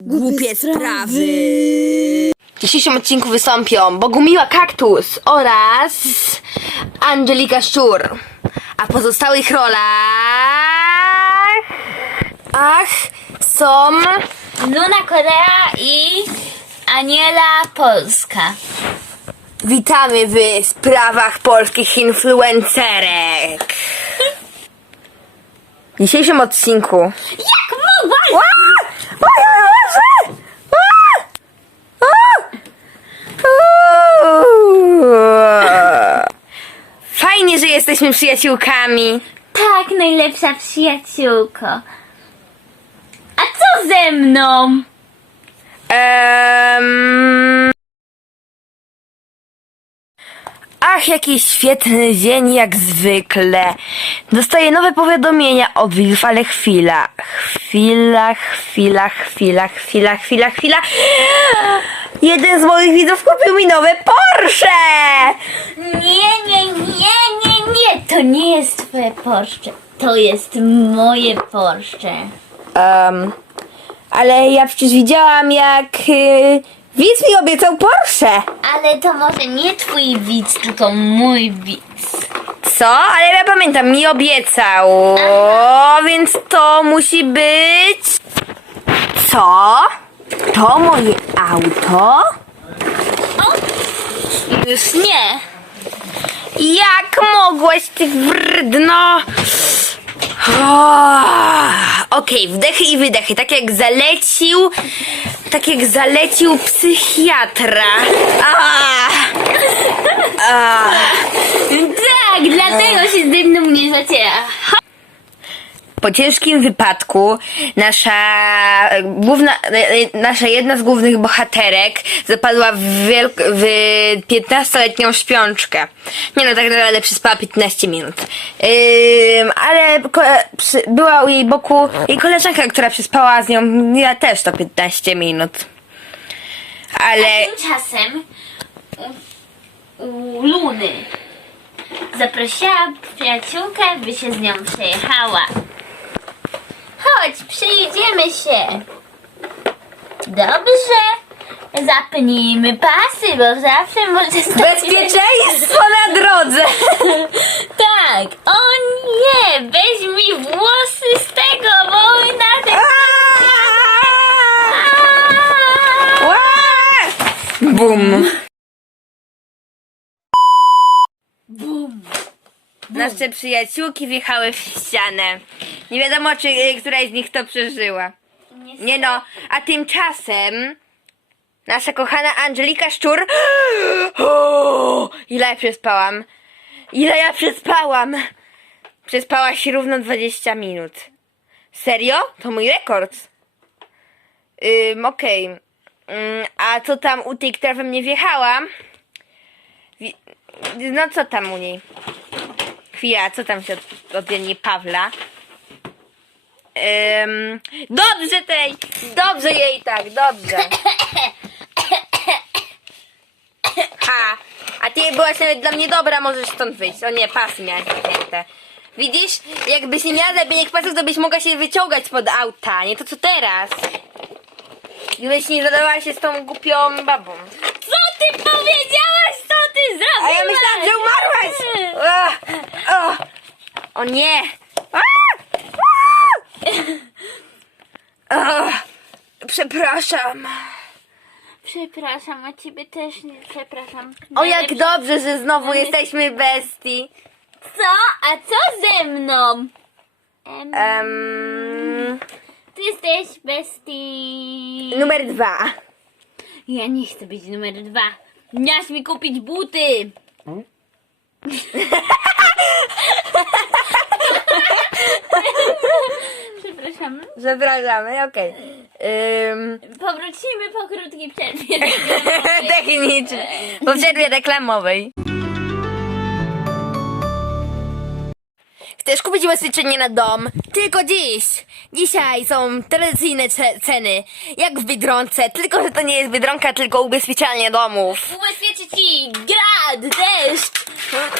Głupie sprawy. W dzisiejszym odcinku wystąpią Bogumiła Kaktus oraz Angelika Szczur. A w pozostałych rolach... Ach, są... Luna Korea i Aniela Polska. Witamy w sprawach polskich influencerek. W dzisiejszym odcinku... Jak mogła? Ła! Oj, oj, Boże! Ła! A! Uuu. Fajnie, że jesteśmy przyjaciółkami. Tak, najlepsza przyjaciółko. A co ze mną? Em... Ach, jaki świetny dzień, jak zwykle. Dostaję nowe powiadomienia o Wilf, ale chwila. Chwila, chwila, chwila, chwila, chwila, chwila. Jeden z moich widzów kupił mi nowe Porsche! Nie, nie, nie, nie. To nie jest twoje Porsche. To jest moje Porsche. Ale ja przecież widziałam, jak y, widz mi obiecał Porsche. Ale to może nie twój widz, tylko mój widz. Co? Ale ja pamiętam, mi obiecał. O, więc to musi być. Co? To moje auto? Już nie. Jak mogłaś, ty wredno? O, Okej, wdechy i wydechy. Tak jak zalecił. Tak jak zalecił psychiatra. A, a. Tak, dlatego się ze mną nie zaciera. Po ciężkim wypadku nasza e, główna, e, e, nasza jedna z głównych bohaterek zapadła w, w 15-letnią śpiączkę. Nie no, tak naprawdę przespała 15 minut. Ale była u jej boku jej koleżanka, która przespała z nią ja też to 15 minut. Ale Tymczasem u, u Luny zaprosiła przyjaciółkę, by się z nią przejechała. Chodź, przejedziemy się. Dobrze. Zapnijmy pasy, bo zawsze może stać... bezpieczeństwo na drodze! Tak. O nie, weź mi włosy z tego, bo na tym... Ła! Bum! Bum. Nasze przyjaciółki wjechały w ścianę. Nie wiadomo, czy y, któraś z nich to przeżyła. Nie no, a tymczasem nasza kochana Angelika Szczur. O, ile ja przespałam? Ile ja przespałam? Przespałaś równo 20 minut. Serio? To mój rekord. Ym, okej. Ym, a co tam u tej, która we mnie wjechała? Wi- No co tam u niej? Chwila, co tam się od, mnie Pawla? Ym, dobrze tej! Dobrze jej tak, dobrze. Ha! A ty byłaś nawet dla mnie dobra, możesz stąd wyjść. O nie, pasy miałaś zapięte. Widzisz? Jakbyś nie miała zapięć pasów, to byś mogła się wyciągać pod auta, nie to co teraz. Gdybyś nie zadawała się z tą głupią babą. Co ty powiedziałaś? Co ty A zrobiłaś? ja myślałam, że umarłaś! Ach, o, o nie! Ah! Ah! Ach, Przepraszam. Przepraszam, a ciebie też nie przepraszam. O jak dobrze, że znowu jesteśmy bestii. Co? A co ze mną? Em, Em, ty jesteś bestii. numer dwa. Ja nie chcę być numer dwa. Miałaś mi kupić buty. Przepraszam. Przepraszamy, okej. Ym, Powrócimy po krótkiej przerwie. Technicznie. Po przerwie reklamowej. Chcesz kupić ubezpieczenie na dom? Tylko dziś! Dzisiaj są tradycyjne ce- ceny, jak w Biedronce, tylko że to nie jest Biedronka, tylko ubezpieczalnia domów. Ubezpieczę ci grad, deszcz,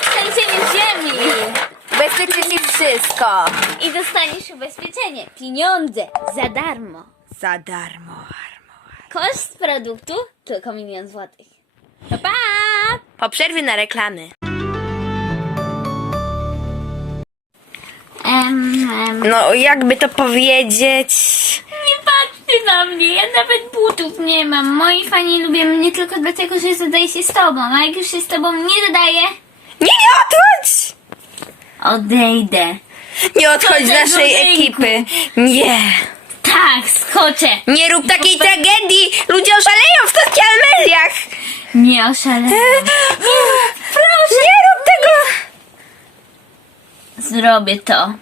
trzęsienie ziemi. Ubezpieczy ci wszystko. I dostaniesz ubezpieczenie. Pieniądze za darmo. Za darmo. Koszt produktu tylko milion złotych. Pa, pa! Po przerwie na reklamy. Em, em. No, jakby to powiedzieć... Nie patrzcie na mnie, ja nawet butów nie mam. Moi fani lubią mnie tylko dlatego, że zadaję się z tobą, a jak już się z tobą nie zadaję, Nie, nie odchodź! Odejdę. Nie odchodź z naszej ekipy. Nie. Tak, skoczę. Nie rób takiej tragedii! Ludzie oszaleją w social mediach! Nie oszalę. Proszę! Nie rób tego! Zrobię to.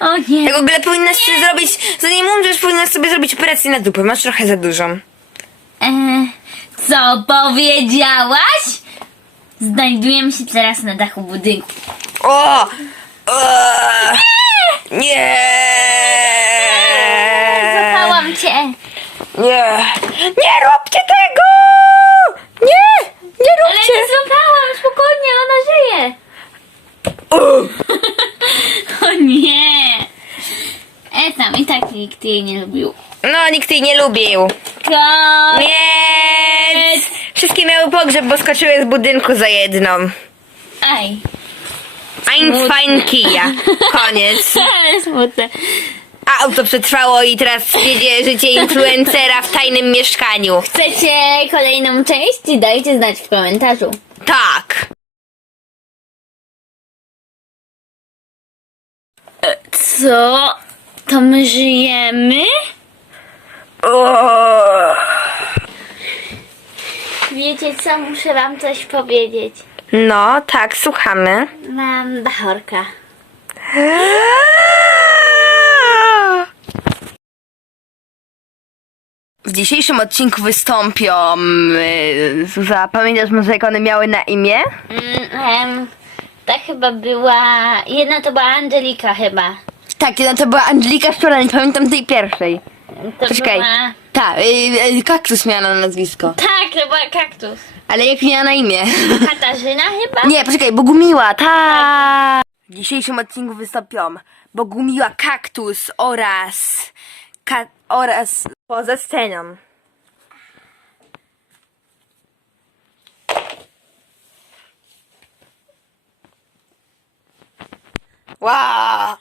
O nie. Tak w ogóle powinnaś sobie zrobić, zanim umrzesz, powinnaś sobie zrobić operację na dupę. Masz trochę za dużą. E, co powiedziałaś? Znajdujemy się teraz na dachu budynku. O! o nie! Zapałam cię. Nie! Nie róbcie tego! Nie! Nie Ale róbcie! nie złapałam, spokojnie, ona żyje. O! O nie. E tam i tak nikt jej nie lubił. No, nikt jej nie lubił. Ko- Nie! Wszystkie miały pogrzeb, bo skoczyły z budynku za jedną. Aj. Ein, fein, kija. Koniec. Ale smutne. A auto przetrwało i teraz wiedzie życie influencera w tajnym mieszkaniu. Chcecie kolejną część? Dajcie znać w komentarzu. Tak. Co? To my żyjemy? O. Wiecie co? Muszę wam coś powiedzieć. No, tak, słuchamy. Mam bachorka. W dzisiejszym odcinku wystąpią. Yy, Zuza, pamiętasz może jak one miały na imię? Mm, em, ta chyba była... Jedna to była Angelika chyba. Tak, jedna to była Angelika Szczura, nie pamiętam tej pierwszej. To Poczekaj. była... Tak, kaktus miała na nazwisko. Tak, to była kaktus. Ale jak miała na imię? Katarzyna chyba? Nie, poczekaj, Bogumiła, tak. W dzisiejszym odcinku wystąpią Bogumiła Kaktus oraz... Ka- oraz poza sceną. Wow!